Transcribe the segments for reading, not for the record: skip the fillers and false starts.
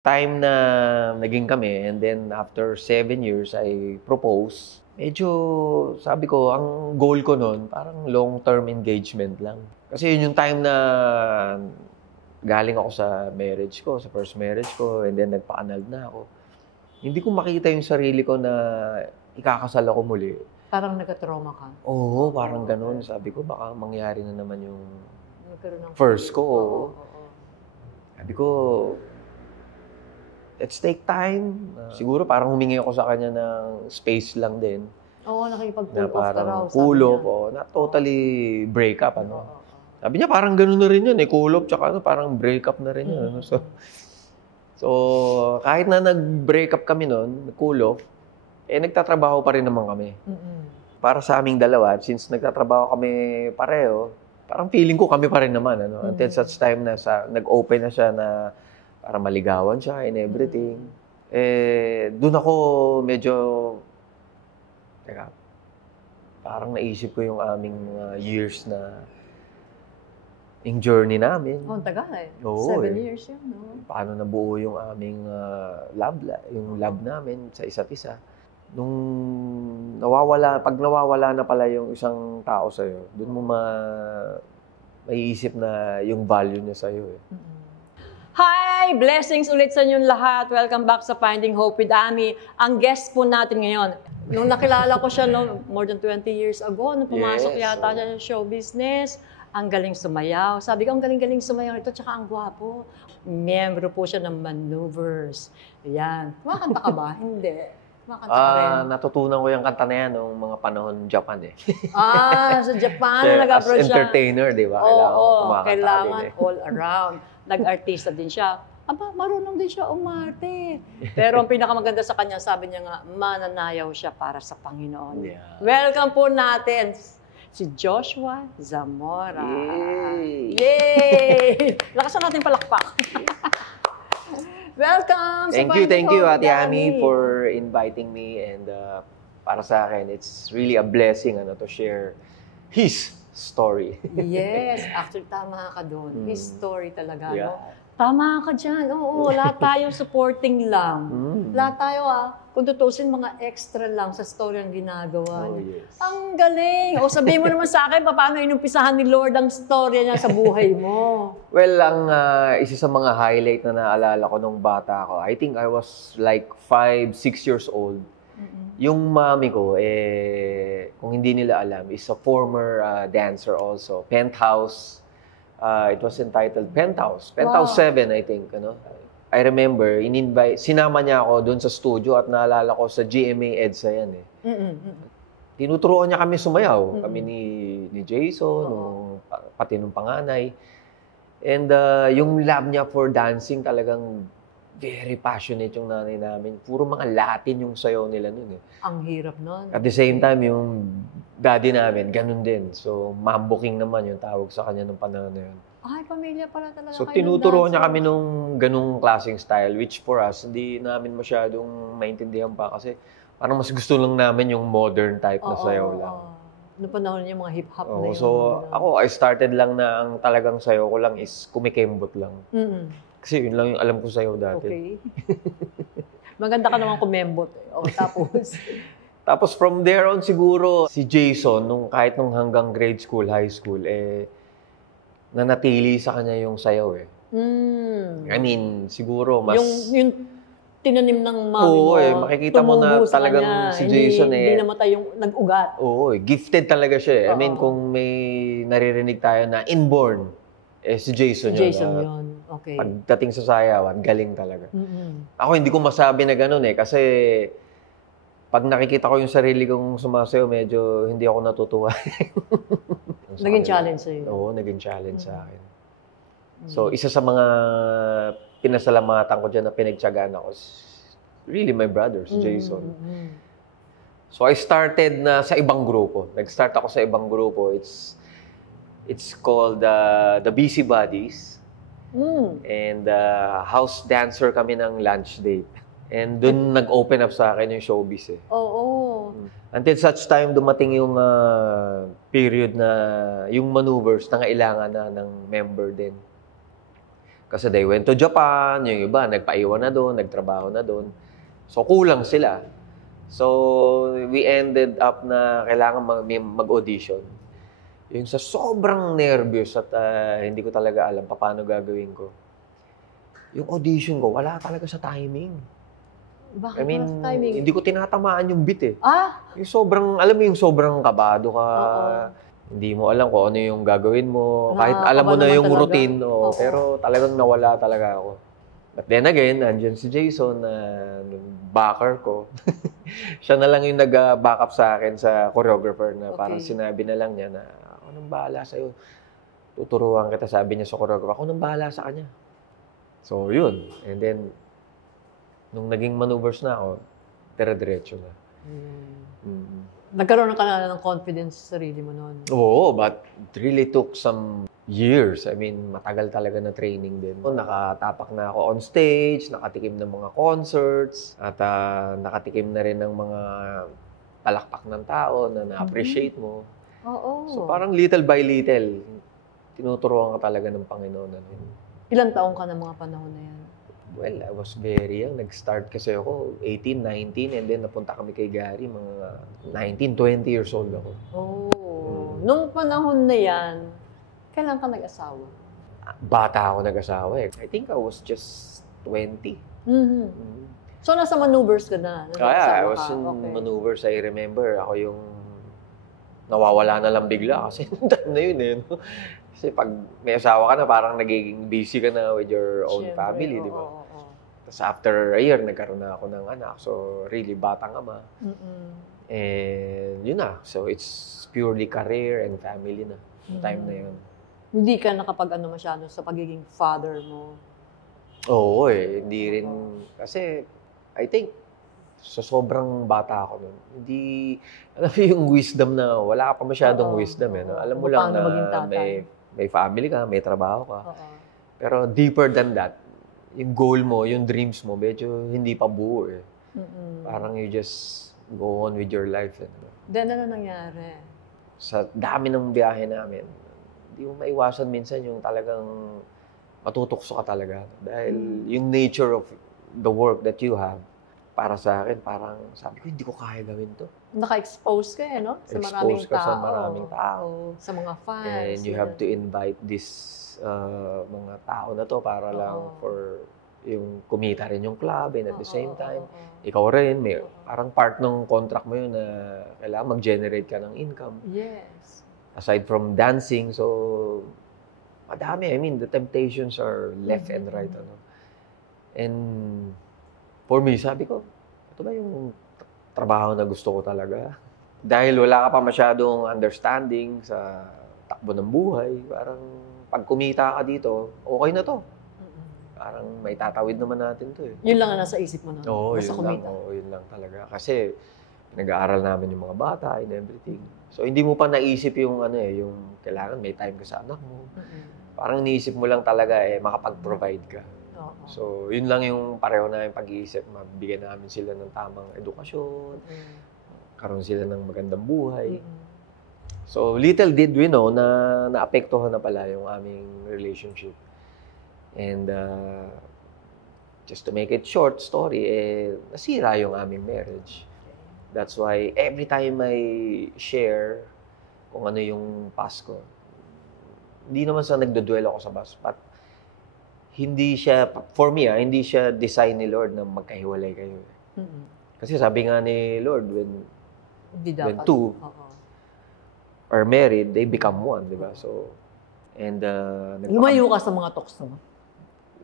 Time na naging kami and then after 7 years I propose. Medyo sabi ko ang goal ko nun parang long-term engagement lang. Kasi yun yung time na galing ako sa marriage ko, sa first marriage ko and then nagpa-annulled na ako. Hindi ko makita yung sarili ko na ikakasal ako muli. Parang nagka-trauma ka? Oo, parang ganun. Sabi ko baka mangyari na naman yung Nagkaroon ng first ko. Oo. Sabi ko, let's take time. Siguro parang humingi ako sa kanya ng space lang din. Oo, nakipag-cool Na off ka raw. parang sabi cool off, niya. not totally break up, ano. Oo. Sabi niya parang gano'n na rin yun, cool off, tsaka parang break up na rin yun. Ano? So, kahit na nag-break up kami noon, cool off, nagtatrabaho pa rin naman kami. Para sa aming dalawa, since nagtatrabaho kami pareho, parang feeling ko kami pa rin naman. Ano? Until such time na nag-open na siya na para maligawan siya and everything. Doon ako medyo, parang naisip ko yung aming years na yung journey namin. Oh, tagal eh. Oo, 7 years yun, no? Paano nabuo yung aming love namin sa isa't isa. Nung pag nawawala na pala yung isang tao sa'yo, doon mo maiisip na yung value niya sa'yo eh. Hi! Blessings ulit sa inyong lahat. Welcome back sa Finding Hope with Ami. Ang guest po natin ngayon, nung nakilala ko siya more than 20 years ago, nung pumasok yata siya sa show business, ang galing sumayaw. Sabi ko, ang galing-galing sumayaw ito, tsaka ang gwapo. Miyembro po siya ng Maneuvers. Yan. Kumakanta ka ba? Hindi. Kumakanta ka rin. Natutunan ko yung kanta na yan noong mga panahon Japan eh. Sa Japan, As nag-approach siya. entertainer, di ba? Kailangan all around. Nag-artista din siya. Aba, marunong din siya umarte. Pero ang pinakamaganda sa kanya, sabi niya nga, mananayaw siya para sa Panginoon. Yeah. Welcome po natin si Joshua Zamora. Yay! Yay! Lakasan natin palakpak. Welcome! Thank you, Ate Ami, for inviting me. And para sa akin, it's really a blessing to share his story. Yes, actually tama ka doon. His story talaga, Yeah. no? Tama ka dyan. Oo, lahat tayo supporting lang. Lahat tayo, kung tutusin, mga extra lang sa story ang ginagawa niya. Yes. Ang galing! O sabihin mo naman sa akin, paano inumpisahan ni Lord ang story niya sa buhay mo? Well, ang isa sa mga highlight na naalala ko nung bata ako, I think I was like 5, 6 years old. Yung mami ko, kung hindi nila alam, is a former dancer also. Penthouse. It was entitled Penthouse. Penthouse 7, I think. I remember, sinama niya ako doon sa studio at naalala ko sa GMA EDSA yan eh. Tinuturuan niya kami sumayaw. Kami ni Jason, pati nung panganay. And yung love niya for dancing talagang very passionate yung nanay namin. Puro mga Latin yung sayaw nila nun eh. Ang hirap nun. At the same time, yung daddy namin, ganun din. So, Mambo King naman yung tawag sa kanya nung panahon na yun. Ay, pamilya pala talaga So, kayo ng tinuturuan niya dancer. kami nung ganung klaseng style, which for us, hindi namin masyadong maintindihan pa kasi parang mas gusto lang namin yung modern type na sayaw lang. Noong panahon niya, mga hip-hop na yun. So, ako, I started lang na ang talagang sayaw ko lang is kumikembot lang. Kasi yun lang yung alam ko sayaw dati. Okay. Maganda ka naman kumembot. Tapos? Tapos from there on siguro, si Jason, kahit nung hanggang grade school, high school, nanatili sa kanya yung sayaw eh. I mean, siguro mas... Yung tinanim ng mami mo, makikita mo na talagang si Jason hindi namatay yung nag-ugat. Oo, gifted talaga siya eh. I mean, kung may naririnig tayo na inborn, si Jason yun. Jason yun. Okay. Pagdating sa sayawan, galing talaga. Ako hindi ko masabi na ganun eh, kasi pag nakikita ko yung sarili kong sumasayaw, medyo hindi ako natutuwa. Naging challenge sa'yo. Oo, naging challenge sa akin. So, isa sa mga pinasalamatan ko dyan na pinagtiyagaan ako is really my brother, si Jason. So, I started na sa ibang grupo. Nag-start ako sa ibang grupo. It's called the Busy Buddies. And house dancer kami ng lunch date. And dun nag-open up sa akin yung showbiz eh. Oo. Until such time, dumating yung period na yung maneuvers na kailangan na ng member din. Kasi they went to Japan, yung iba nagpaiwan na doon, nagtrabaho na doon. So kulang sila. So we ended up na kailangan mag-audition. Yung sa sobrang nervous at hindi ko talaga alam paano gagawin ko. Yung audition ko, wala talaga sa timing. Bakit I mean, wala sa timing? hindi ko tinatamaan yung beat eh. Ah! Yung sobrang, alam mo yung sobrang kabado ka. Oo. Hindi mo alam kung ano yung gagawin mo. Kahit alam mo na naman yung talaga. routine. Oo. Pero talagang nawala talaga ako. But then again, andyan si Jason na backer ko. Siya na lang yung nag-back up sa akin sa choreographer na parang sinabi na lang niya na ako nang bahala sa'yo. Tuturuan kita, sabi niya sa choreographer. Ako nang bahala sa kanya. So, yun. And then, nung naging maneuvers na ako, dire-diretso na. Nagkaroon ka na ng confidence sa sarili mo noon. Oo, but it really took some years. I mean, matagal talaga na training din. Nakatapak na ako on stage, nakatikim ng mga concerts, at nakatikim na rin ng mga palakpak ng tao na na-appreciate mo. Oo. So parang little by little, tinuturuan ka talaga ng Panginoon. Ilang taong ka ng mga panahon na yan? Well, I was very young. Nag-start kasi ako 18, 19, and then napunta kami kay Gary, mga 19, 20 years old ako. Oh. Nung panahon na yan, kailan ka nag-asawa? Bata ako nag-asawa eh. I think I was just 20. So, nasa maneuvers ka na? Kaya, I was in maneuvers. I remember, ako yung nawawala na lang bigla kasi time na yun eh. No? Kasi pag may asawa ka na, parang nagiging busy ka na with your own family, di ba? Tapos after a year, nagkaroon na ako ng anak. So, really, batang ama. And yun na. So, it's purely career and family na. Time na yun. Hindi ka nakapag-ano masyado sa pagiging father mo? Oo eh. Hindi rin. Kasi, I think, sa sobrang bata ako nun, hindi, alam mo yung wisdom na, wala ka pa masyadong wisdom eh. No? Alam mo lang na may family ka, may trabaho ka. Pero deeper than that, yung goal mo, yung dreams mo, medyo hindi pa buo eh. Parang you just go on with your life. Then ano nangyari? Sa dami ng biyahe namin, hindi mo maiwasan minsan yung talagang matutukso ka talaga. Dahil yung nature of the work that you have, para sa akin, parang sabi ko, hindi ko kaya gawin to. Naka-expose ka eh, no? Sa maraming Expose ka tao. sa maraming tao. Sa mga fans. And you have to invite this mga tao na to para lang for yung kumita rin yung club and at the same time, ikaw rin, may, parang part ng contract mo yun na kailangan mag-generate ka ng income. Yes. Aside from dancing, so madami. I mean, the temptations are left and right. Ano. And for me, sabi ko, ito ba yung trabaho na gusto ko talaga? Dahil wala ka pa masyadong understanding sa takbo ng buhay, parang pag kumita ka dito, okay na to. Parang may tatawid naman natin to eh. Yun lang ang nasa isip mo na. Oo, basta yun kumita. lang. Oo, yun lang talaga. Kasi nag-aaral namin yung mga bata and everything. So hindi mo pa naisip yung ano eh, yung kailangan may time ka sa anak mo. Parang iniisip mo lang talaga eh, makapag-provide ka. So, yun lang yung pareho namin pag-iisip. Mabigyan namin sila ng tamang edukasyon. Karoon sila ng magandang buhay. So, little did we know na naapektuhan na pala yung aming relationship. And just to make it short story, nasira yung aming marriage. That's why every time I share kung ano yung past ko, hindi naman sa nagdodwell ako sa past, but hindi siya, for me, hindi siya design ni Lord na magkahiwalay kayo. Kasi sabi nga ni Lord, when two are married, they become one, di ba? So, and lumayo ka sa mga tukso mo?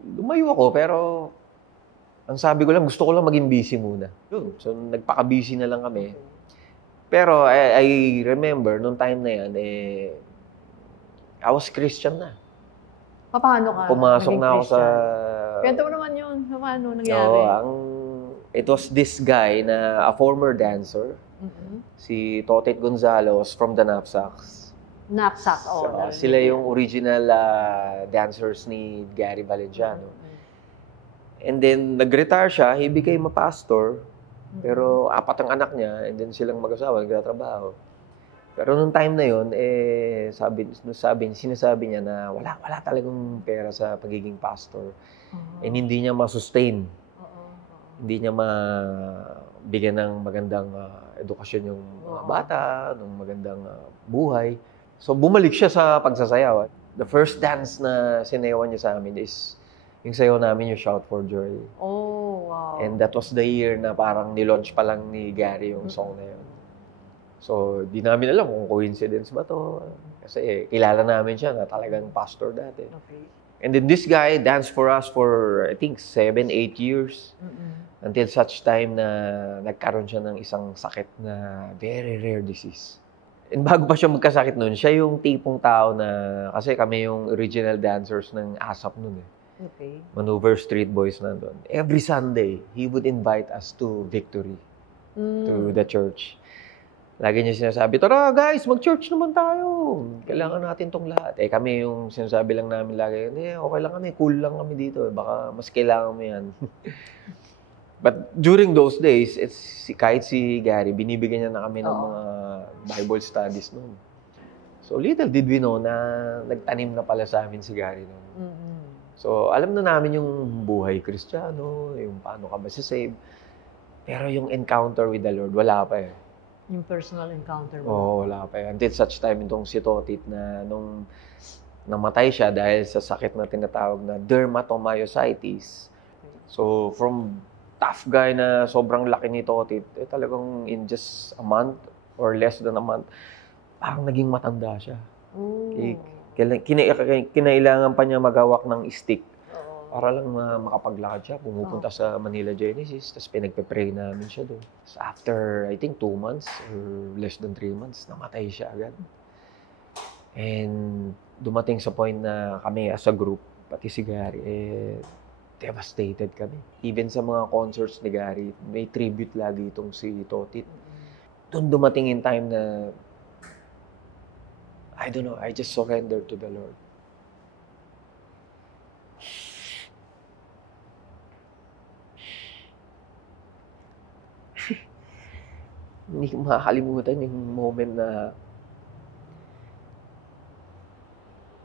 Lumayo ako, pero ang sabi ko lang, gusto ko lang maging busy muna. Yun. So, nagpaka-busy na lang kami. Pero I remember, nung time na yan, I was Christian na. Paano ka? Pumasok na ako sa... Kwento mo naman yun. Paano nangyari? It was this guy na a former dancer. Si Totet Gonzalo from the Knapsacks. Knapsack, sila yung original dancers ni Gary Valenciano. And then, nag-retire siya. He became a pastor. Pero 4 ang anak niya. And then silang mag-asawa, nagtatrabaho. Pero nung time na yun, sinasabi niya na wala talagang pera sa pagiging pastor. And hindi niya ma-sustain. Hindi niya mabigyan ng magandang edukasyon yung mga bata, ng magandang buhay. So bumalik siya sa pagsasayaw. The first dance na sinayawan niya sa amin is yung sayaw namin, yung Shout for Joy. Oh, wow. And that was the year na parang nilaunch pa lang ni Gary yung song na yun. So, di namin alam kung coincidence ba to. Kasi kilala namin siya na talagang pastor dati. Okay. And then this guy danced for us for, I think, 7-8 years. Until such time na nagkaroon siya ng isang sakit na very rare disease. And bago pa siya magkasakit nun, siya yung tipong tao na, kasi kami yung original dancers ng ASAP nun eh. Okay. Maneuver Street Boys nandun. Every Sunday, he would invite us to Victory, to the church. Lagi niya sinasabi, tara guys, mag-church naman tayo. Kailangan natin tong lahat. Kami yung sinasabi lang namin lagi, okay lang kami, cool lang kami dito. Baka mas kailangan mo yan. But during those days, kahit si Gary, binibigyan niya na kami ng mga Bible studies noon. So little did we know na nagtanim na pala sa amin si Gary noon. So alam na namin yung buhay Kristiyano, yung paano ka save. Pero yung encounter with the Lord, wala pa eh. Yung personal encounter mo? Oo, wala pa eh. Until such time itong si Totit na nung namatay siya dahil sa sakit na tinatawag na dermatomyositis. So from tough guy na sobrang laki ni Totit, talagang in just a month or less than a month, parang naging matanda siya. Kinailangan pa niya maghawak ng stick para lang makapaglakad siya. Pumupunta sa Manila Genesis, tapos pinagpe-pray namin siya doon. So after, I think, 2 months or less than 3 months, namatay siya agad. And dumating sa point na kami as a group, pati si Gary, devastated kami. Even sa mga concerts ni Gary, may tribute lagi itong si Totit. Doon dumating in time na, I don't know, I just surrendered to the Lord. Hindi ko makakalimutan yung moment na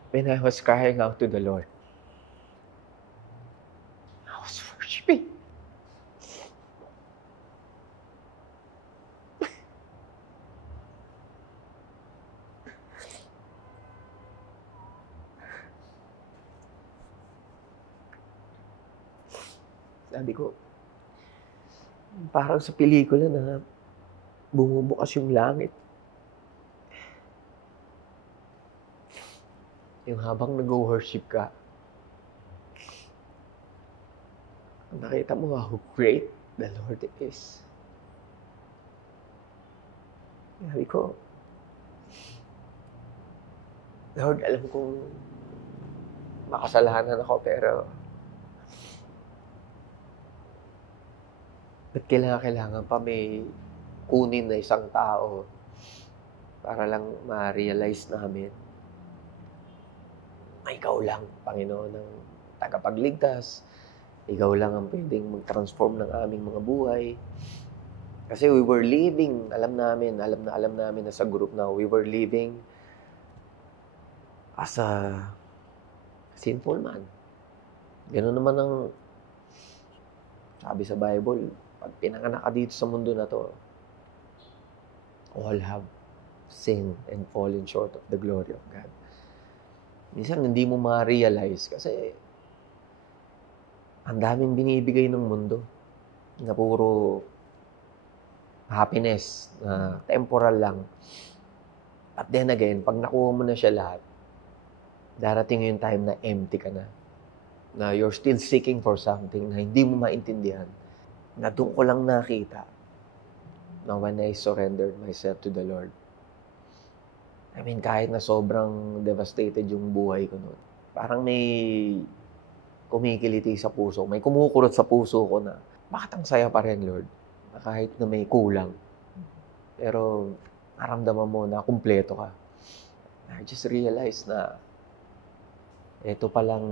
when I was crying out to the Lord. I was worshiping. Sabi ko, parang sa pelikula na bumubukas yung langit. Yung habang nag-worship ka, nakita mo how great the Lord is. Sabi ko, Lord, alam kong makasalanan ako, pero ba't kailangan pa may kunin na isang tao para lang ma-realize namin na ikaw lang, Panginoon, ng tagapagligtas. Ikaw lang ang pwedeng mag-transform ng aming mga buhay. Kasi we were living, alam namin na sa group na we were living as a sinful man. Ganun naman ang sabi sa Bible, pag pinanganak ka dito sa mundo na to, all have sinned and fallen short of the glory of God. Minsan hindi mo ma-realize kasi ang daming binibigay ng mundo na puro happiness, na temporal lang. But then again, pag nakuha mo na siya lahat, darating yung time na empty ka na. Na you're still seeking for something na hindi mo maintindihan. Na doon ko lang nakita na when I surrendered myself to the Lord. I mean, kahit na sobrang devastated yung buhay ko noon, parang may kumikiliti sa puso, may kumukurot sa puso ko na, bakit ang saya pa rin, Lord? Na kahit na may kulang. Pero naramdaman mo na kumpleto ka. I just realized na ito palang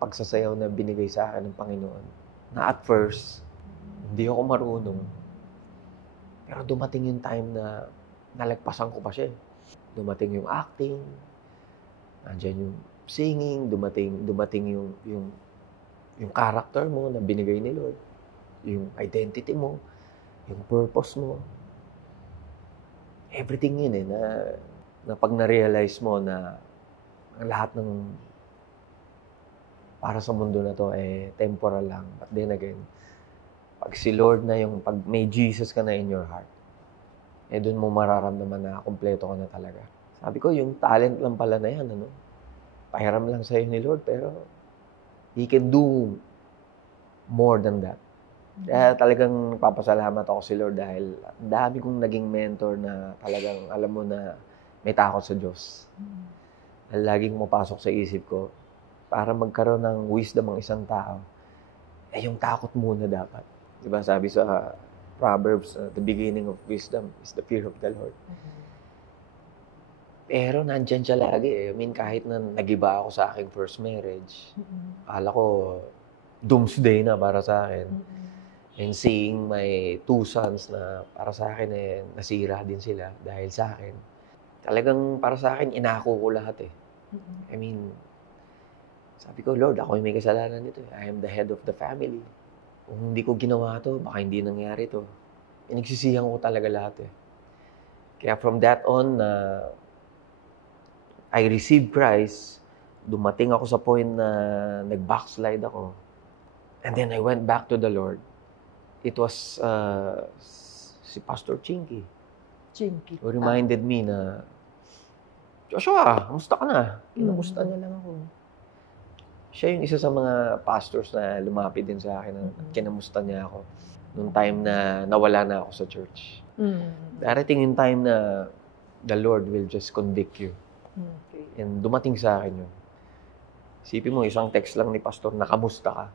pagsasayaw na binigay sa akin ng Panginoon. Na at first, hindi ako marunong. Pero dumating yung time na nalagpasan ko pa siya. Dumating yung acting, nandiyan yung singing, dumating yung character mo na binigay ni Lord, yung identity mo, yung purpose mo. Everything yun na pag na-realize mo na ang lahat ng para sa mundo na to temporal lang. But then again, pag si Lord na pag may Jesus ka na in your heart, doon mo mararamdaman na kumpleto ka na talaga. Sabi ko, yung talent lang pala na yan, pahiram lang sa'yo ni Lord, pero He can do more than that. Kaya talagang papasalamat ako si Lord dahil dami kong naging mentor na talagang alam mo na may takot sa Diyos. Laging mapasok sa isip ko, para magkaroon ng wisdom ang isang tao, yung takot muna dapat. Diba sabi sa Proverbs, the beginning of wisdom is the fear of the Lord. Pero nandyan siya lagi. I mean, kahit na nagiba ako sa aking first marriage, akala ko doomsday na para sa akin. And seeing my 2 sons na para sa akin nasira din sila dahil sa akin. Talagang para sa akin, inako ko lahat I mean, sabi ko, Lord, ako yung may kasalanan nito. I am the head of the family. Kung hindi ko ginawa to, baka hindi nangyari to. Pinagsisihan ko talaga lahat Kaya from that on, I received Christ. Dumating ako sa point na nag-backslide ako. And then I went back to the Lord. It was si Pastor Chinky. Who reminded me na, Joshua, kamusta ka na? Kinamusta niya lang ako. Siya yung isa sa mga pastors na lumapit din sa akin na kinamusta niya ako noong time na nawala na ako sa church. Darating yung time na the Lord will just convict you. And dumating sa akin yun. Isipin mo, isang text lang ni Pastor na kamusta ka.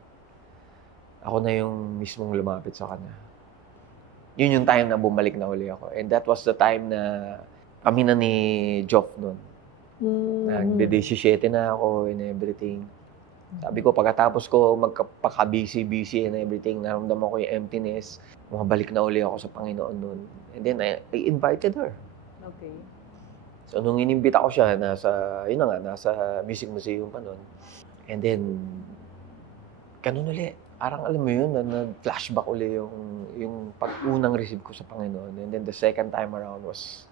Ako na yung mismong lumapit sa kanya. Yun yung time na bumalik na uli ako. And that was the time na kami na ni Joff nun. Nagde-17 na ako and everything. Sabi ko, pagkatapos ko magpaka-busy and everything, naramdaman ko yung emptiness, bumabalik na uli ako sa Panginoon nun. And then, I invited her. Okay. So, nung inimbita ko siya, nasa Music Museum pa nun. And then, ganun uli. Parang alam mo yun, nag-flashback uli yung pag-unang receive ko sa Panginoon. And then, the second time around was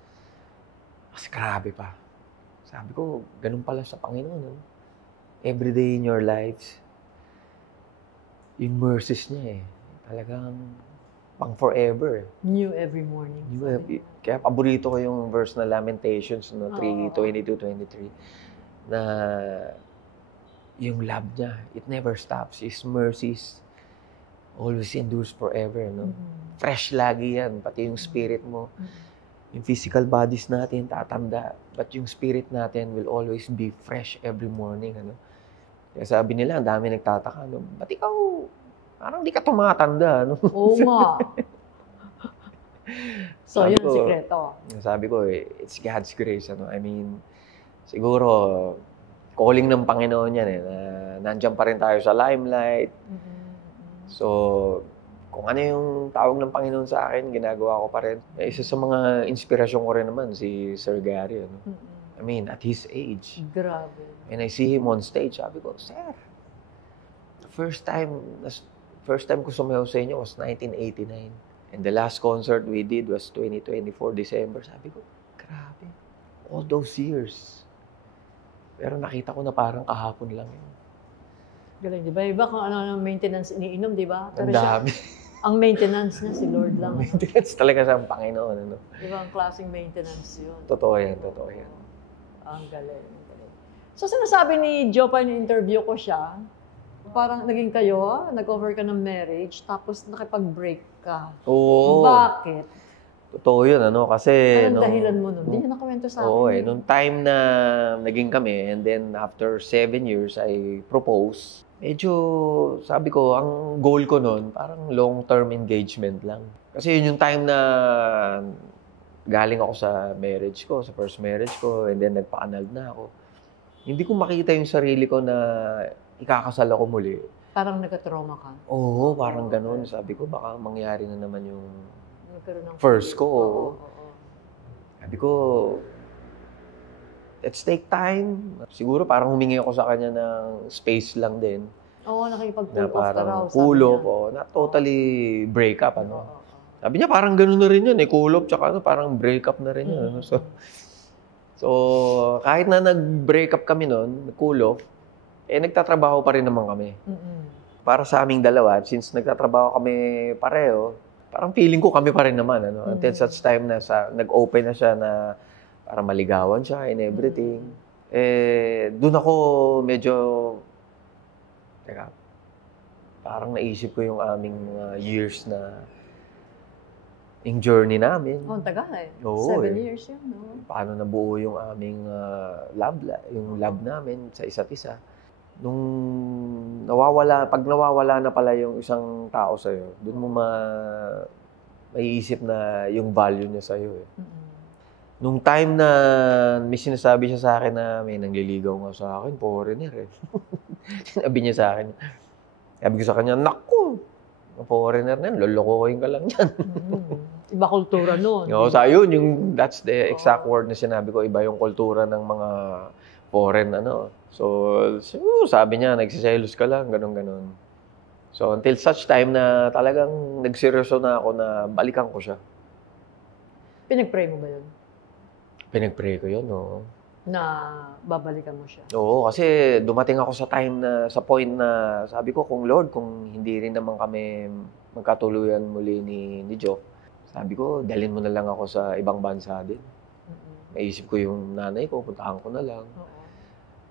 grabe pa. Sabi ko, ganun pala sa Panginoon. Every day in your lives, yung mercies niya talagang pang forever. New every morning. Kaya paborito ko yung verse na Lamentations, 3:22-23, na yung love niya, it never stops. His mercies always endures forever. Fresh lagi yan, pati yung spirit mo. Yung physical bodies natin, tatanda. But yung spirit natin will always be fresh every morning. Kaya sabi nila, ang dami nagtataka. Ba't ikaw, parang di ka tumatanda. Oo nga. So, yun ang sikreto. Sabi ko, it's God's grace. I mean, siguro, calling ng Panginoon yan na nandiyan pa rin tayo sa limelight. So, kung ano yung tawag ng Panginoon sa akin, ginagawa ko pa rin. Isa sa mga inspirasyon ko rin naman, si Sir Gary. I mean, at his age. Grabe. And I see him on stage, sabi ko, Sir, the first time ko sumayaw sa inyo was 1989. And the last concert we did was 2024, December. Sabi ko, grabe. All those years. Pero nakita ko na parang kahapon lang yun. Galing, di ba? Iba kung ano ang maintenance iniinom, di ba? Ang dami. Ang maintenance niya, si Lord lang. Maintenance talaga sa Panginoon. Di ba ang klaseng maintenance yun? Totoo yan. Ang galing. So, sinasabi ni Jopa, in-interview ko siya, parang naging kayo, nag-offer ka ng marriage, tapos nakipag-break ka. Oo. Bakit? Totoo yun, kasi... Anong dahilan mo nun? Hindi niya nakawento sa akin. Oo, nung time na naging kami, and then after 7 years, I proposed. Medyo, sabi ko, ang goal ko nun, parang long-term engagement lang. Kasi yun yung time na galing ako sa marriage ko, sa first marriage ko, and then nagpa-annulled na ako. Hindi ko makita yung sarili ko na ikakasal ako muli. Parang nagka-trauma ka? Oo, parang ganun. Sabi ko, baka mangyari na naman yung ng first ko. Oo. Sabi ko, let's take time. Siguro parang humingi ako sa kanya ng space lang din. Oo, nakikipag-cool Na off ka raw. parang sabi cool off, niya. not totally break up, ano. Oo. Sabi niya, parang gano'n na rin yun, cool off, tsaka parang break up na rin yun. Ano? So, kahit na nag-break up kami noon, cool off, nagtatrabaho pa rin naman kami. Para sa aming dalawa, since nagtatrabaho kami pareho, parang feeling ko kami pa rin naman, ano. Until such time na nag-open na siya na para maligawan siya and everything. Doon ako medyo, teka, parang naisip ko yung aming years na yung journey namin. Oh, tagal eh. Oo, 7 years yun, no? Paano nabuo yung aming love namin sa isa't isa. Nung pag nawawala na pala yung isang tao sa'yo, doon mo maiisip na yung value niya sa'yo eh. Nung time na may sinasabi siya sa akin na may nangliligaw nga sa akin, foreigner eh. Sinabi niya sa akin, sabi ko sa kanya, naku, foreigner na yun, lolokohin ka lang yan. Iba kultura nun. So ayun, that's the exact word na sinabi ko, iba yung kultura ng mga foreign, ano. So sabi niya, nagsiselos ka lang, ganun. So until such time na talagang nagseryoso na ako na balikan ko siya. Pinag-pray mo ba yun? Pinag-pray ko yun, no. Na babalikan mo siya? Oo, kasi dumating ako sa point na sabi ko, kung Lord, kung hindi rin naman kami magkatuluyan muli ni Joe, sabi ko, dalhin mo na lang ako sa ibang bansa din. Naisip ko yung nanay ko, puntahan ko na lang.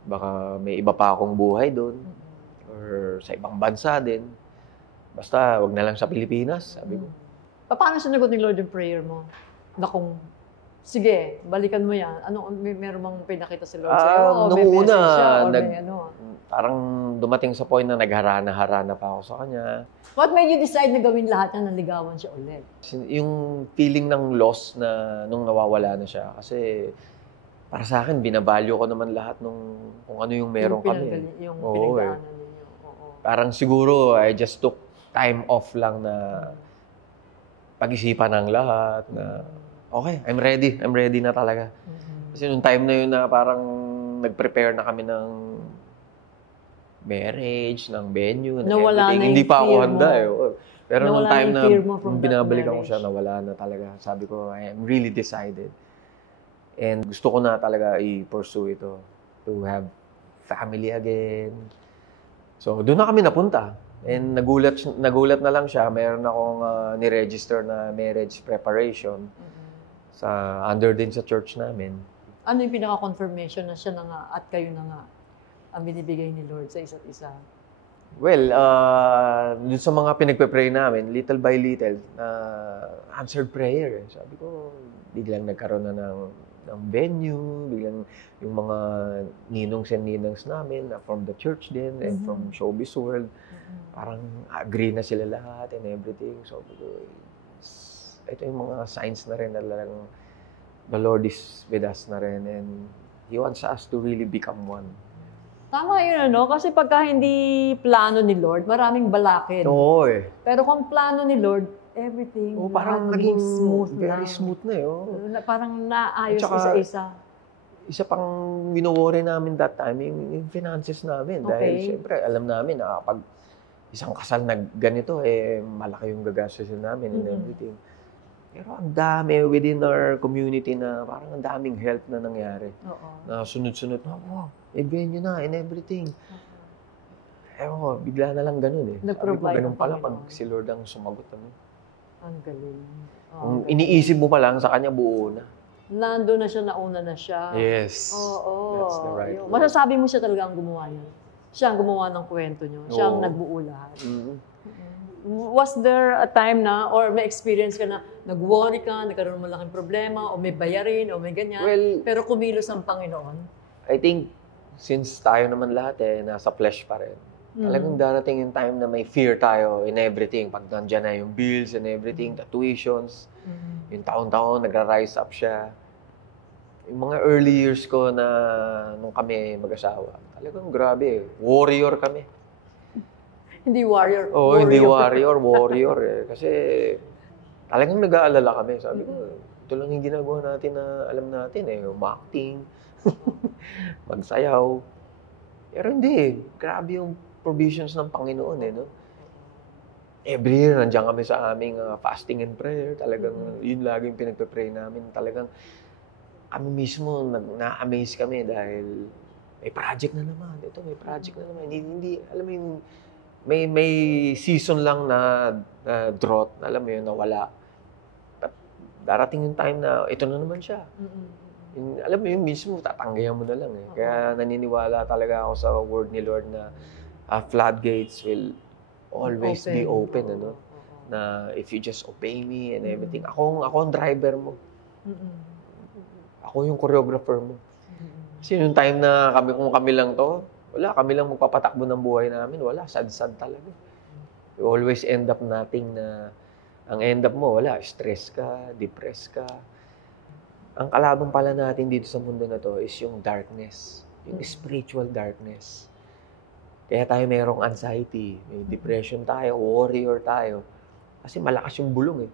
Baka may iba pa akong buhay doon. Or sa ibang bansa din. Basta, wag na lang sa Pilipinas, sabi ko. Paano sinagot ni Lord yung prayer mo? Na kung, sige, balikan mo yan. Meron bang pinakita si Lord sa'yo? Nung una, parang dumating sa point na nagharana-harana pa ako sa kanya. What made you decide na gawin lahat na naligawan siya ulit? Yung feeling ng loss na nung nawawala na siya. Kasi para sa akin, binavalue ko naman lahat kung ano yung meron kami. Yung pinagdaanan ninyo. Parang siguro, I just took time off lang na pag-isipan ng lahat na okay, I'm ready na talaga. Kasi nung time na yun na parang nag-prepare na kami ng marriage, ng venue, ng everything. Hindi pa ako handa eh. Pero nung time na binabalikan ko siya, nawala na talaga. Sabi ko, I am really decided. And gusto ko na talaga i-pursue ito. To have family again. So, doon na kami napunta. And nagulat na lang siya. Mayroon akong niregister na marriage preparation under din sa church namin. Ano yung pinaka-confirmation na siya na nga at kayo na nga ang binibigay ni Lord sa isa't isa? Well, dun sa mga pinagpe-pray namin, little by little, answered prayer. Sabi ko, biglang nagkaroon na ng venue, biglang yung mga ninongs and ninangs namin from the church din and from showbiz world, parang agree na sila lahat and everything. So, ito yung mga signs na rin na lang the Lord is with us na rin and He wants us to really become one. Tama yun, ano? Kasi pagka hindi plano ni Lord, maraming balakid. Oo eh. Pero kung plano ni Lord, everything parang naging smooth very smooth na eh. Parang naayos tsaka, isa-isa. Isa pang wino-worry namin that time, yung finances namin. Dahil syempre, alam namin na pag isang kasal na ganito, malaki yung gagastusin namin and everything. Pero ang dami within our community na parang ang daming help na nangyari. Na sunod-sunod na, wow, venue na and everything. Ewan ko, bigla na lang ganun eh. Nag-provide ganun pala pag si Lord ang sumagot namin. Ang galing. Kung iniisip mo pa lang, sa kanya buo na. Nando na siya, nauna na siya. Yes. That's the right word. Masasabi mo siya talaga ang gumawa niya. Siya ang gumawa ng kwento niyo. Siya ang nagbuo lahat. Was there a time na, or may experience ka na, nag-worry ka, nagkaroon mo malaking problema, o may bayarin, o may ganyan, pero kumilos ang Panginoon? I think, since tayo naman lahat nasa flesh pa rin, talagang darating yung time na may fear tayo in everything. Pag nandyan na yung bills and everything, the tuitions, yung taon-taon, nagra-rise up siya. Yung mga early years ko na nung kami mag-asawa, talagang grabe warrior kami. Hindi warrior. Oo, hindi warrior eh. Kasi talagang nag-aalala kami. Sabi ko, Ito lang yung ginagawa natin na alam natin eh, acting, magsayaw. Pero hindi, grabe yung provisions ng Panginoon eh, no? Every year, nandiyan kami sa aming fasting and prayer. Talagang yun laging pinagpe-pray namin. Talagang kami mismo, na-amaze kami dahil may project na naman. Ito, may project na naman. Hindi alam mo yung, may season lang na drought, alam mo yun, na wala. Darating yung time na ito na naman siya. Yung, alam mo yun, mismo, tatanggayan mo na lang eh. Kaya naniniwala talaga ako sa word ni Lord na floodgates will always be open, ano? Na if you just obey me and everything. Ako ang driver mo. Ako yung choreographer mo. Kasi yung time na kung kami lang to, wala, kami lang magpapatakbo ng buhay namin. Wala, sad-sad talaga. You always end up nothing na, ang end up mo, wala, stress ka, depressed ka. Ang kalaban pala natin dito sa mundo na to is yung darkness. Yung spiritual darkness. Kaya tayo mayroong anxiety, may depression tayo, warrior tayo. Kasi malakas yung bulong eh.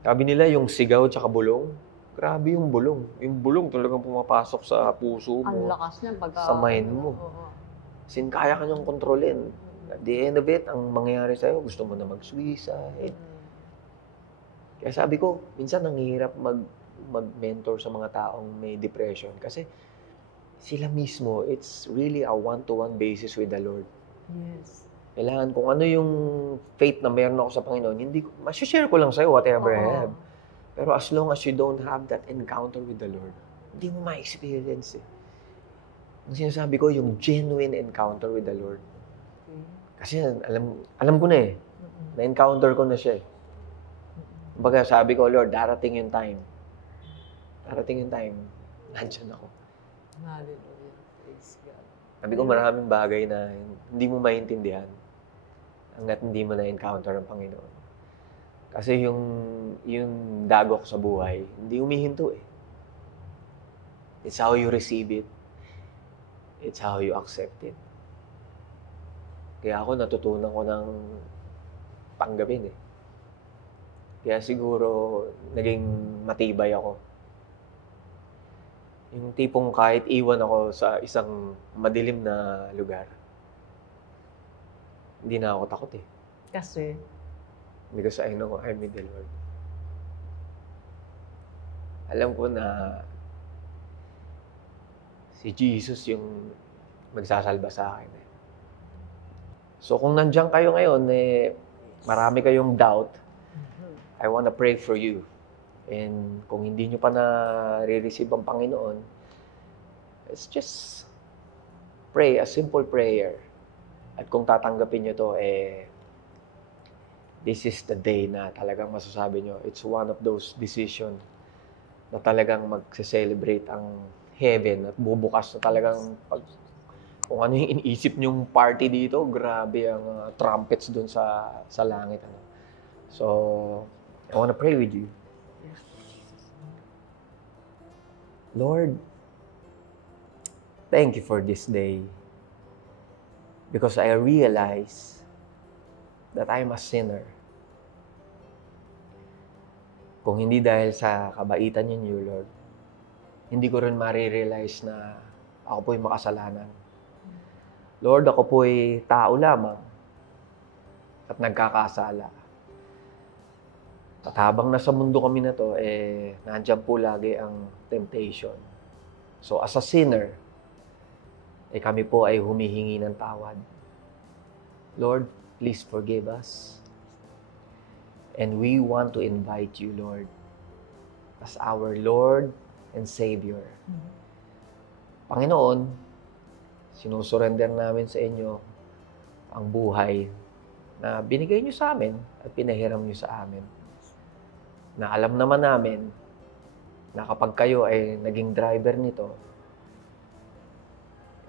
Sabi nila yung sigaw at bulong, grabe yung bulong. Yung bulong talagang pumapasok sa puso mo. Ang lakas niya sa mind mo. Kasi kaya ka niyang kontrolin. At the end of it, ang mangyayari sa'yo, gusto mo na mag-suicide. Kaya sabi ko, minsan nanghihirap mag-mentor sa mga taong may depression. Kasi sila mismo, it's really a one-to-one basis with the Lord. Yes. Kailangan kung ano yung faith na meron ako sa Panginoon, hindi ko, share ko lang sa'yo whatever I have. Pero as long as you don't have that encounter with the Lord, hindi mo ma-experience eh. Ang sinasabi ko, yung genuine encounter with the Lord. Kasi alam ko na eh. Na-encounter ko na siya eh. Kumbaga sabi ko, Lord, darating yung time. Darating yung time, nandyan ako. Hallelujah. Praise God. Sabi ko, maraming bagay na hindi mo maintindihan hanggat hindi mo na-encounter ang Panginoon. Kasi yung dagok sa buhay, hindi humihinto eh. It's how you receive it. It's how you accept it. Kaya ako natutunan ko ng tanggapin eh. Kaya siguro naging matibay ako. Yung tipong kahit iwan ako sa isang madilim na lugar, hindi na ako takot eh. Kasi? Because I know I'm with the Lord. Alam ko na si Jesus yung magsasalba sa akin eh. So kung nandiyan kayo ngayon, eh, marami kayong doubt, I wanna pray for you. And kung hindi nyo pa na-receive ang Panginoon, let's just pray a simple prayer. At kung tatanggapin nyo to, eh, this is the day na talagang masasabi nyo, it's one of those decisions na talagang mag-celebrate ang heaven at bubukas na talagang kung ano yung iniisip nyong party dito, grabe ang trumpets dun sa langit. Ano. So, I wanna pray with you. Lord, thank you for this day because I realize that I'm a sinner. Kung hindi dahil sa kabaitan ninyo, Lord, hindi ko rin marirealize na ako po'y makasalanan. Lord, ako po'y tao lamang at nagkakasala. At habang nasa mundo kami na to, eh, nandiyan po lagi ang temptation. So, as a sinner, eh, kami po ay humihingi ng tawad. Lord, please forgive us. And we want to invite you, Lord, as our Lord and Savior. Panginoon, sinusurrender namin sa inyo ang buhay na binigay niyo sa amin at pinahiram niyo sa amin. Na alam naman namin na kapag kayo ay naging driver nito,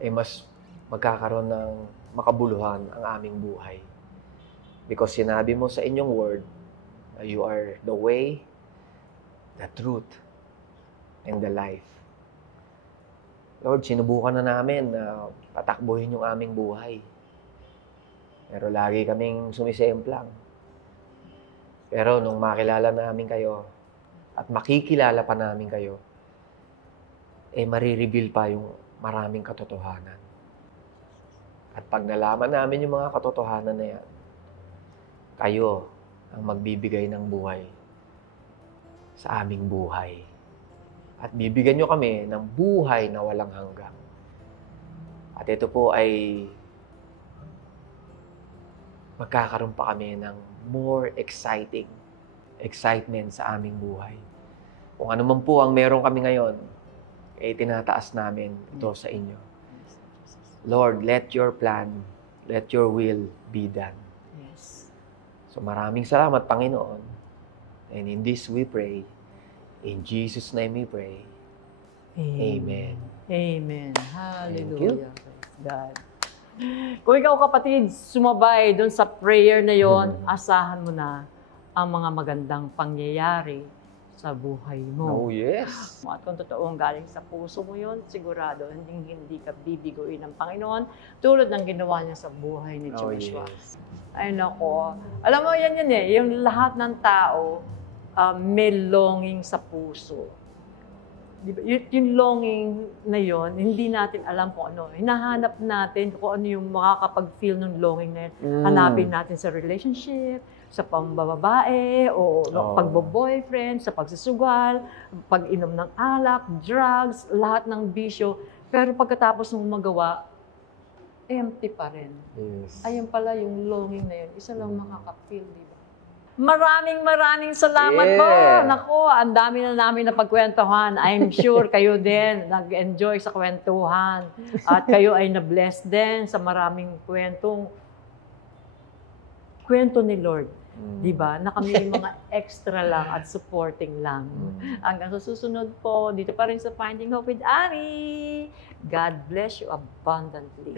ay mas magkakaroon ng makabuluhan ang aming buhay. Because sinabi mo sa inyong word na you are the way, the truth, and the life. Lord, sinubukan na namin na patakbuhin yung aming buhay. Pero lagi kaming sumisemplang. Pero nung makilala namin kayo, at makikilala pa namin kayo, marireveal pa yung maraming katotohanan. At pag nalaman namin yung mga katotohanan na yan, kayo ang magbibigay ng buhay sa aming buhay. At bibigyan nyo kami ng buhay na walang hanggan. At ito po ay magkakaroon pa kami ng more excitement sa aming buhay. Kung ano man po ang meron kami ngayon, tinataas namin ito sa inyo. Lord, let your plan, let your will be done. Yes. So maraming salamat, Panginoon. And in this we pray. In Jesus' name we pray. Amen. Amen. Hallelujah. Praise God. Kung ikaw, kapatid, sumabay doon sa prayer na yon, asahan mo na ang mga magandang pangyayari sa buhay mo. Oh, yes. At kung totoong galing sa puso mo yon, sigurado, hindi ka bibiguin ng Panginoon tulad ng ginawa niya sa buhay ni Joshua. Yes. Ay nako. Alam mo, yan yung lahat ng tao may longing sa puso. Diba? Yung longing na yon, hindi natin alam kung ano. Hinahanap natin kung ano yung makakapag-feel ng longing na yun. Hanapin natin sa relationship, sa pambababae, o pagbo-boyfriend, sa pagsusugal, pag-inom ng alak, drugs, lahat ng bisyo. Pero pagkatapos ng magawa, empty pa rin. Yes. Ayun pala yung longing na yun. Isa lang makaka-feel, di ba? Maraming salamat po. Nako, ang dami na namin na pagkwentuhan. I'm sure kayo din nag-enjoy sa kwentuhan. At kayo ay na-bless din sa maraming kwento ni Lord. Diba? Na kami yung mga extra lang at supporting lang. Hanggang sa susunod po, dito pa rin sa Finding Hope with Ari. God bless you abundantly.